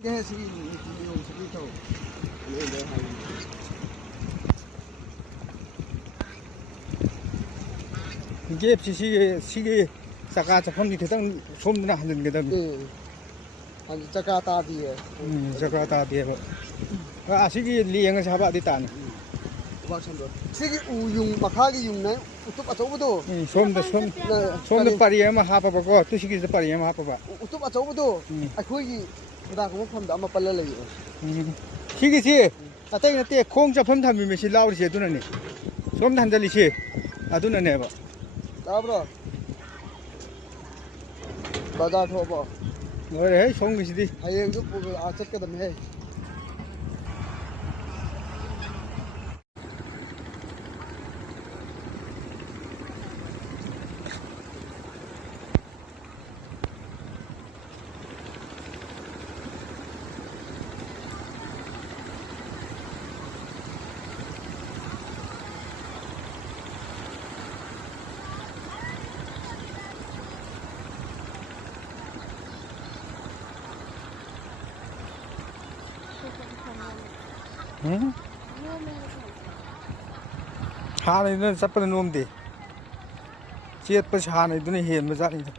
ꯁꯤꯒꯤ ꯆꯀꯥ ꯆꯠꯐꯝꯗꯤ ꯈꯤꯇꯪ ꯁꯣꯝꯗꯅ ꯍꯟꯖꯤꯟꯒꯗꯕꯅꯤ. ꯆꯀꯥ ꯇꯥꯗꯤꯌꯦ. ꯆꯀꯥ ꯇꯥꯗꯦꯕ. ꯑꯁꯤꯒꯤ ꯂꯦꯡꯉꯁꯤ ꯍꯥꯄꯛꯑꯗꯤ ꯇꯥꯅꯤ. ꯁꯤꯒꯤ ꯎ ꯌꯨꯡ ꯃꯈꯥꯒꯤ ꯌꯨꯡꯅ ꯎꯇꯨꯞ ꯑꯆꯧꯕꯗꯣ. ꯁꯣꯝꯗ ꯄꯔꯤ ꯑꯃ ꯍꯥꯞꯄꯕꯀꯣ. ꯇꯨꯁꯤꯒꯤꯁꯤꯗ ꯄꯔꯤ ꯑꯃ ꯍꯥꯞꯄꯕ. ꯎꯇꯨꯞ ꯑꯆꯧꯕꯗꯣ ꯑꯩꯈꯣꯏꯒꯤ ꯈꯨꯗꯥꯡ ꯃꯐꯝꯗ ꯑꯃ ꯄꯜꯂ ꯂꯩꯌꯦ. 시기지 아따 이때 콩자품 담으면 시 라우리시 두나니 좀 단달리시 아두나 내봐 따브라 바자 줘봐 뭐래 송미시디 하영도 보고 아 쳤거든 해 응? 하나는 sap빠는 놈디. 지읒빠시 하나는 눈에 해 맞아니다.